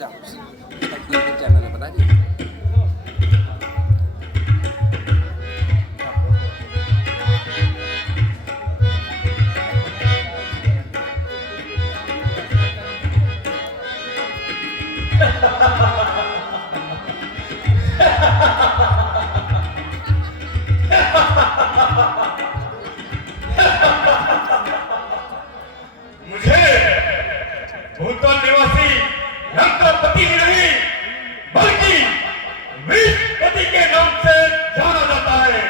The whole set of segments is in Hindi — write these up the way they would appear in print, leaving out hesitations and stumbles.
चैनल है पता जी। मुझे भूतल निवासी रंगपति ही नहीं बल्कि विषपति के नाम से जाना जाता है।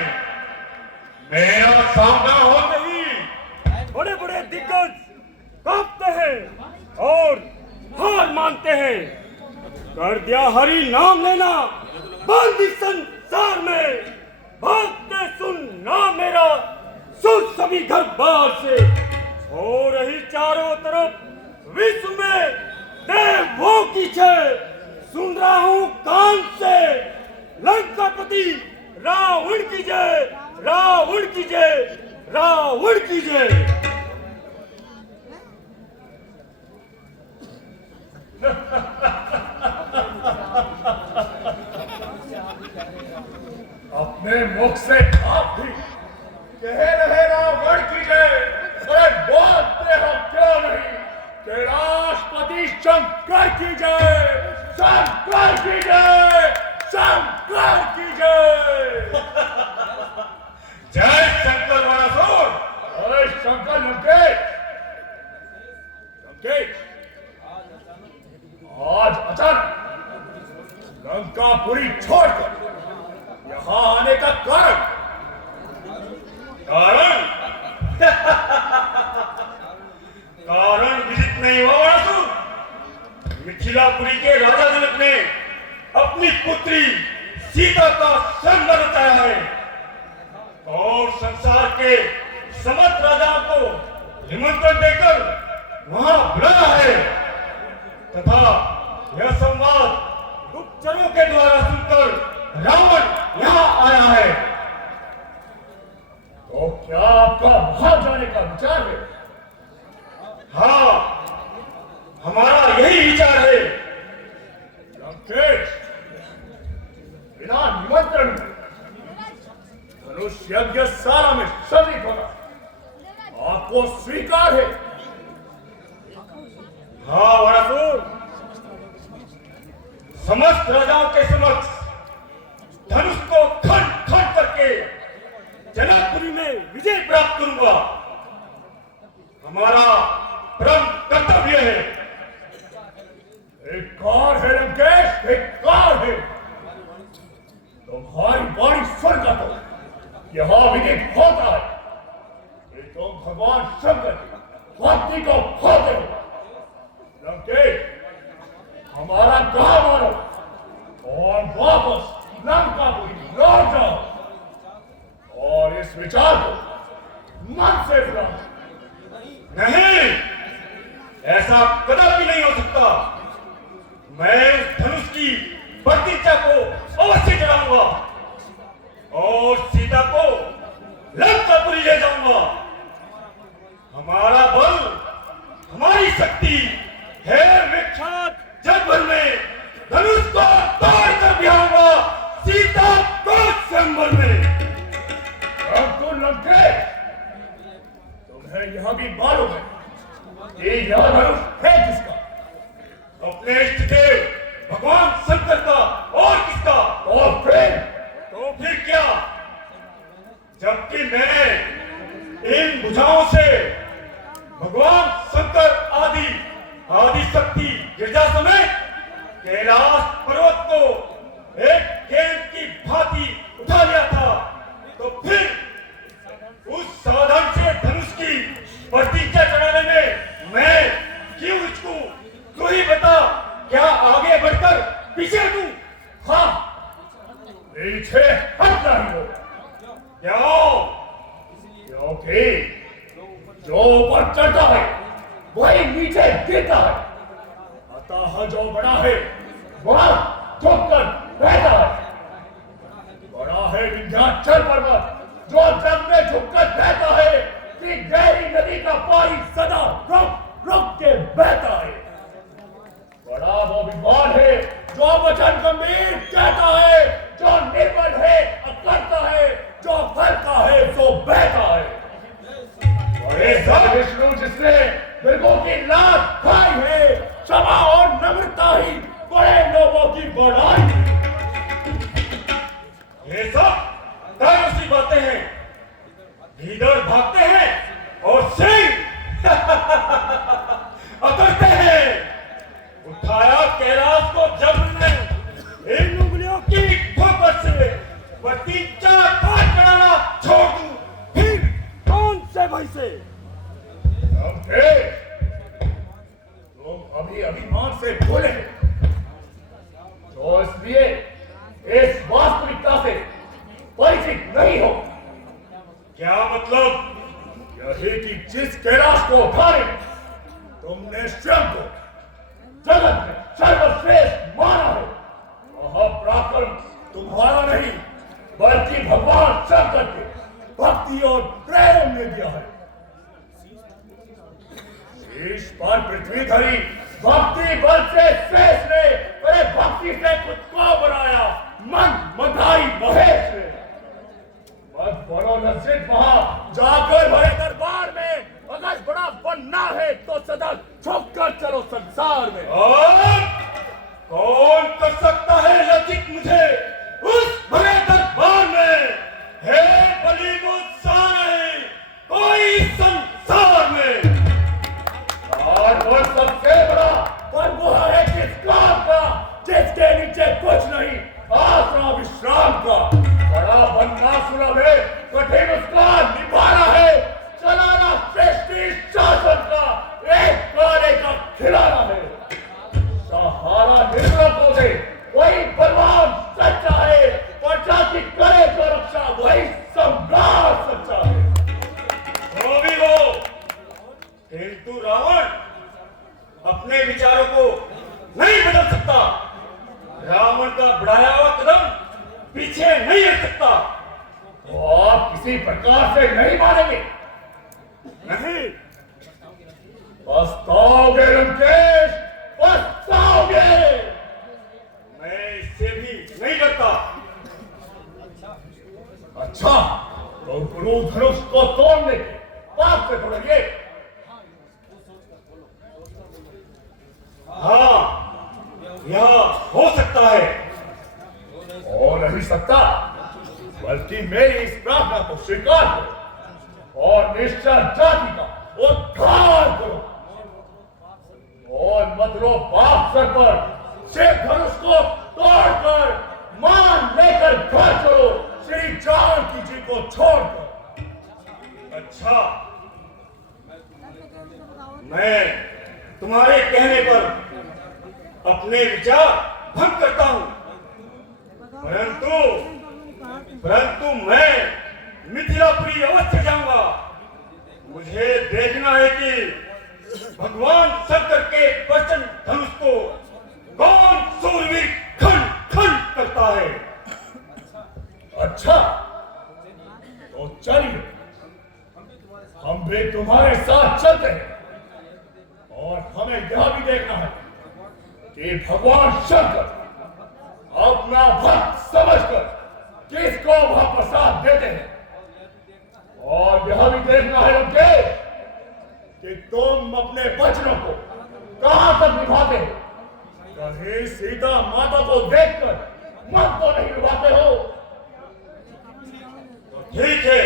मेरा सामना होते ही बड़े बड़े दिग्गज कांपते हैं और हार मानते हैं। कर दिया हरि नाम लेना बंद इस संसार में, भागते सुन नाम मेरा सुन सभी घर बाहर से। हो रही चारों तरफ विश्व में देवों की जय, सुन रहा हूं कान से लंकापति रावण की जय, रावण की जय, रावण की जय। अपने मुख से आप भी कह रहे रावण की जय, अरे बोलते हो क्यों नहीं कि राष्ट्रपति शंकर की जय, शंकर की जय, शंकर की जय। जय शंकर वरासुर। अरे शंकर लंकेश, लंकेश आज अचानक लंकापुरी छोड़कर यहाँ आने का कारण कारण विदित नहीं हुआ वरासुर। मिथिलापुरी के राजा जनक ने अपनी पुत्री सीता का संग रचाया है और संसार के समस्त राजाओं को निमंत्रण देकर वहां बुलाया है तथा यह संवाद गुप्तचरों के द्वारा सुनकर रावण यहाँ आया है। तो क्या आपका वहां जाने का विचार है? हाँ, हमारा यही विचार है। लंकेश, बिना निमंत्रण धनुष यज्ञ सारा में शरीक होना आपको स्वीकार है? हाँ वरासुर, समस्त राजाओं के समक्ष धनुष को खंड खंड करके जनकपुरी में विजय प्राप्त करूंगा। हमारा परम कर्तव्य है। एक कार है लंकेश, एक कार है। तुम्हारी वाणी सुनकर तो यहां विदित होता है कि तुम भगवान शंकर की भक्ति को खोते हो। लंकेश, हमारा कहा मानो और वापस लंकापुरी लौट जाओ और इस विचार को मन से भुलाओ। नहीं, ऐसा कदापि नहीं हो सकता। मैं उस धनुष की प्रतिज्ञा को अवश्य जलाऊंगा और सीता को लंकापुरी ले जाऊंगा। हमारा बल, हमारी शक्ति है विख्यात जग भर में। धनुष को तोड़ कर बिहाऊंगा सीता को संबल में। तो लंकेश, तुम्हें यह भी मालूम है कि यह धनुष है किसका? अपने इष्ट देव भगवान शंकर का और किसका? तो फिर क्या? जबकि मैंने इन भुजाओं से भगवान शंकर आदि शक्ति गिरजा समेत कैलाश पर्वत को एक गेंद की भांति उठा लिया था, तो फिर उस साधन से धनुष की प्रतिज्ञा चढ़ाने में मैं क्यों हिचकूं? तू ही बता, क्या आगे बढ़कर पीछे हटूं? हाँ, पीछे हटना ही हो। क्यों? क्योंकि जो ऊपर चढ़ता है वही नीचे गिरता है, अतः जो बड़ा है वह झुककर रहता है। बड़ा है विंध्याचल पर्वत जो जग में झुककर रहता है कि गहरी नदी का पानी सदा रुक रुक के बहता है। बड़ा वो विद्वान वचन गंभीर कहता है, जो निर्बल है करता है, जो फलता है सो बहता है। और ऐसा विष्णु जिसने मृगों की लात खाई है, क्षमा और नम्रता ही बड़े लोगों की बड़ाई है। ये सब तामसी बातें हैं। भीतर भागते हैं और सिंह अकड़ते हैं। उठाया कैलाश को जब ने इन उंगलियों की ठोकर से बत्ती चार काट कराना छोड़ दूं, फिर कौन से भाई से? तुम अभी अभिमान से बोले तो इसलिए इस वास्तविकता से परिचित नहीं हो। क्या मतलब? यही कि जिस कैलाश को उठाने तुमने स्वयं को जगत में सर्वश्रेष्ठ माना है, वह पराक्रम तुम्हारा नहीं बल्कि भगवान शंकर के भक्ति और प्रेम ने दिया है। शीश पर पृथ्वी धरी भक्ति बल से शेष ने अरे भक्ति से खुद को बनाया मन मधाई महेश ने। मत बड़ो लज्जित महा जाकर भरे दरबार में, अगर बड़ा बनना है तो सदा झुक कर चलो संसार में। और कौन कर सकता है लज्जित मुझे उस भरे दरबार में? है बलि को नहीं कोई संसार में। और वो सबसे बड़ा पर वो है किस काम का जिसके नीचे कुछ नहीं आसरा विश्राम का। बड़ा बनना सुलभ है, कठिन उसका निभाना है, चलाना सृष्टि शासन का एक कार्य का खिलाना है। सहारा निर्णय को दे वही बलवान सच्चा है, प्रजा की करे तो रक्षा वही सम्राट सच्चा है। वो भी हो, किंतु रावण अपने विचारों को नहीं बदल सकता। रावण का बढ़ाया हुआ कदम पीछे नहीं हट सकता। तो आप किसी प्रकार से नहीं मानेंगे? नहीं, पछताओगे लंकेश, पछताओगे। मैं इससे भी नहीं डरता। अच्छा तो गुरु धनुष को तोड़ने के पाप से तोड़ेंगे? हाँ, यह हो सकता है। हो नहीं सकता, बल्कि मेरी इस प्रार्थना को स्वीकार करो और निश्चल जाति का उद्धार करो। और मत लो बाप सर पर से धनुष को तोड़कर मान लेकर घर चलो श्री जानकी जी को छोड़कर। अच्छा, मैं तुम्हारे कहने पर अपने विचार भंग करता हूं, परंतु मैं मिथिलापुरी अवश्य जाऊंगा। मुझे देखना है कि भगवान शंकर के वचन धनुष को कौन सूरवीर खंड खंड करता है। अच्छा तो चलिए, हम भी तुम्हारे साथ चलते हैं। और हमें यह भी देखना है कि भगवान शंकर अपना भक्त समझकर किसको वह प्रसाद देते हैं। और यह भी देखना है लंकेश कि तुम अपने वचनों को कहां तक निभाते हो। कहीं सीता माता को देखकर मन तो नहीं निभाते हो। ठीक है,